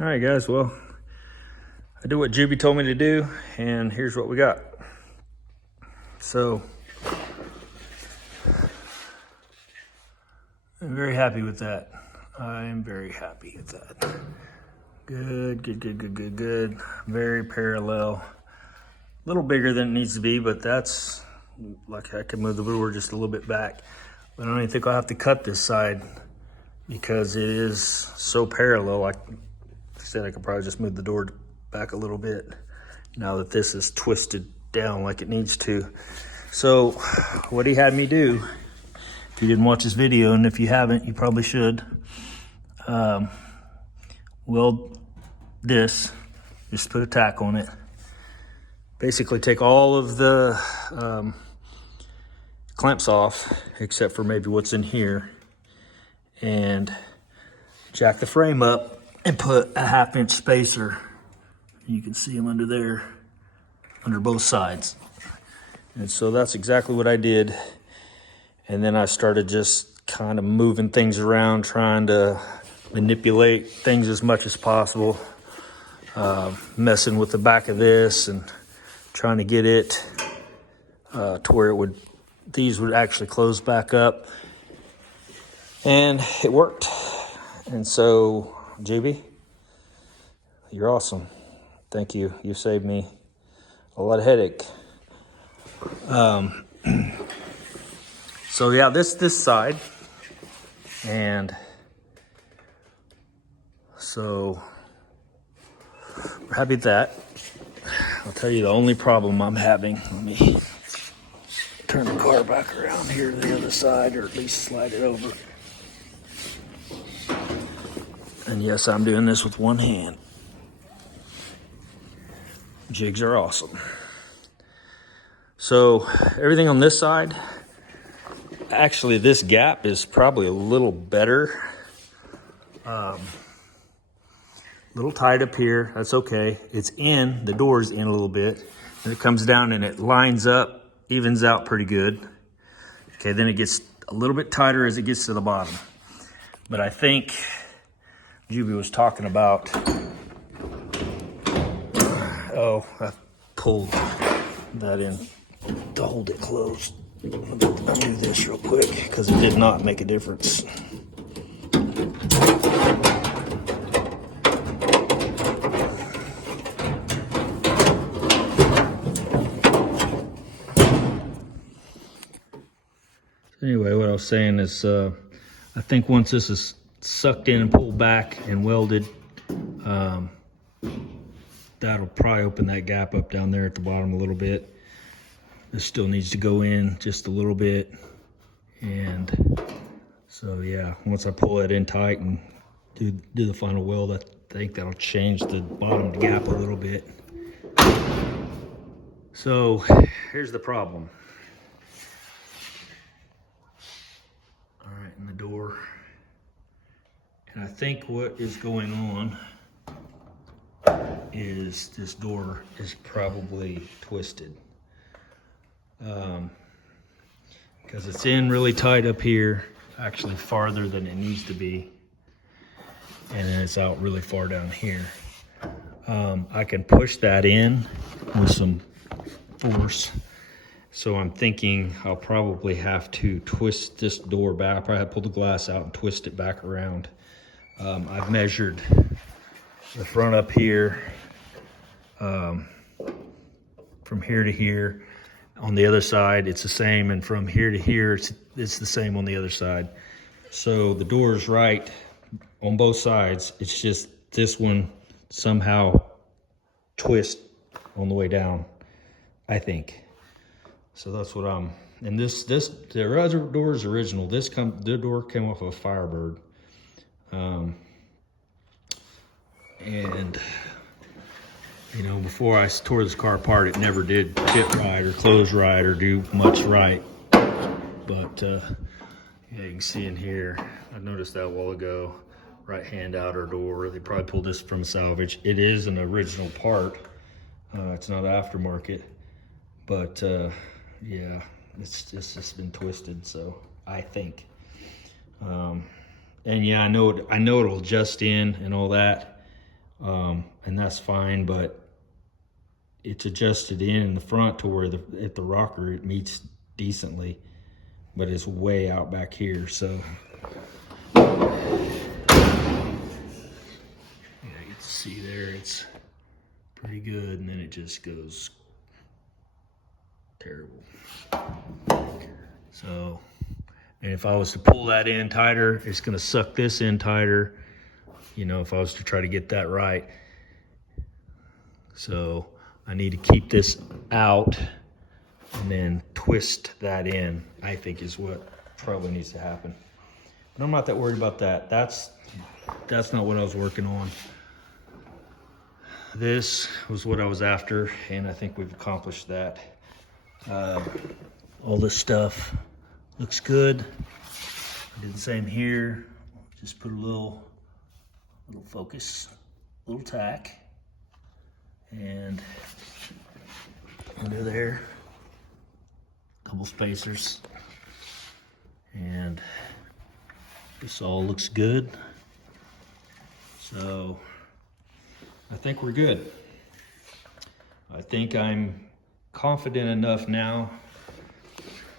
All right, guys, well, I did what Juby told me to do, and here's what we got. So, I'm very happy with that. I am very happy with that. Good. Very parallel. A little bigger than it needs to be, but that's, like, I can move the door just a little bit back. But I don't even think I'll have to cut this side because it is so parallel. Like I said, I could probably just move the door back a little bit now that this is twisted down like it needs to. So what he had me do, if you didn't watch this video, and if you haven't, you probably should, weld this, just put a tack on it. Basically take all of the clamps off, except for maybe what's in here, and jack the frame up and put a 1/2-inch spacer. You can see them under there, under both sides. And so that's exactly what I did. And then I started just kind of moving things around, trying to manipulate things as much as possible, messing with the back of this and trying to get it to where these would actually close back up. And it worked. And so, JB, you're awesome. Thank you. You saved me a lot of headache. So yeah, this side, and so we're happy with that. I'll tell you the only problem I'm having. Let me turn the car back around here to the other side, or at least slide it over. And yes, I'm doing this with one hand. Jigs are awesome. So everything on this side, actually this gap is probably a little better. Little tight up here, that's okay. It's in, the door's in a little bit, and it comes down and it lines up, evens out pretty good. Okay, then it gets a little bit tighter as it gets to the bottom. But I think Juby was talking about, I pulled that in to hold it closed. I'll do this real quick because it did not make a difference. Anyway, what I was saying is, I think once this is sucked in and pulled back and welded, that'll probably open that gap up down there at the bottom a little bit. This still needs to go in just a little bit. And so yeah, once I pull it in tight and do the final weld, I think that'll change the bottom gap a little bit. So here's the problem. All right, in the door. And I think what is going on is this door is probably twisted. Because it's in really tight up here, actually farther than it needs to be. And then it's out really far down here. I can push that in with some force. So I'm thinking I'll probably have to twist this door back. I'll probably have to pull the glass out and twist it back around. I've measured the front up here, from here to here. On the other side, it's the same, and from here to here, it's the same on the other side. So the door is right on both sides. It's just this one somehow twists on the way down, I think. So that's what I'm, and the other door is original. The door came off of a Firebird. And you know, before I tore this car apart, it never did fit right or close right or do much right. But yeah, you can see in here, I noticed that a while ago, right hand outer door, they probably pulled this from salvage. It is an original part. It's not aftermarket, but yeah, it's just been twisted, so I think. And yeah, I know it'll adjust in and all that and that's fine, but it's adjusted in the front to where at the rocker it meets decently, but it's way out back here. So yeah, you can see there it's pretty good, and then it just goes terrible. So, and if I was to pull that in tighter, it's gonna suck this in tighter, you know, if I was to try to get that right. So I need to keep this out and then twist that in, I think is what probably needs to happen. But I'm not that worried about that. That's not what I was working on. This was what I was after, and I think we've accomplished that. All this stuff looks good. I did the same here. Just put a little focus, little tack, and under there, a couple spacers, and this all looks good. So I think we're good. I think I'm confident enough now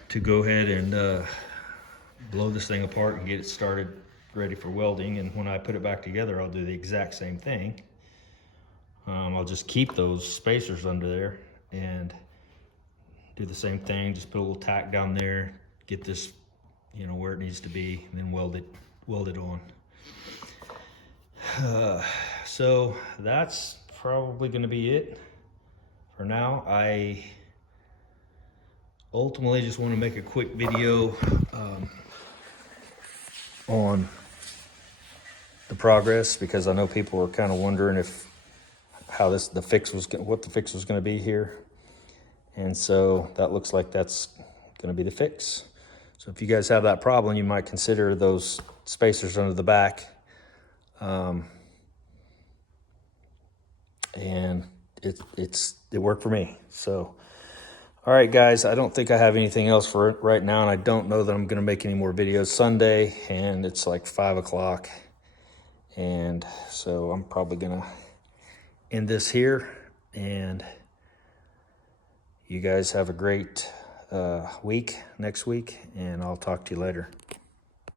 to go ahead and blow this thing apart and get it started ready for welding. And when I put it back together, I'll do the exact same thing. I'll just keep those spacers under there and do the same thing. Just put a little tack down there, get this, you know, where it needs to be, and then weld it on. So that's probably going to be it for now. I ultimately just want to make a quick video on the progress, because I know people were kind of wondering what the fix was going to be here, and so that looks like that's going to be the fix. So if you guys have that problem, you might consider those spacers under the back, and it worked for me. So all right, guys, I don't think I have anything else for right now, and I don't know that I'm going to make any more videos. Sunday, and it's like 5 o'clock, and so I'm probably going to end this here, and you guys have a great week next week, and I'll talk to you later.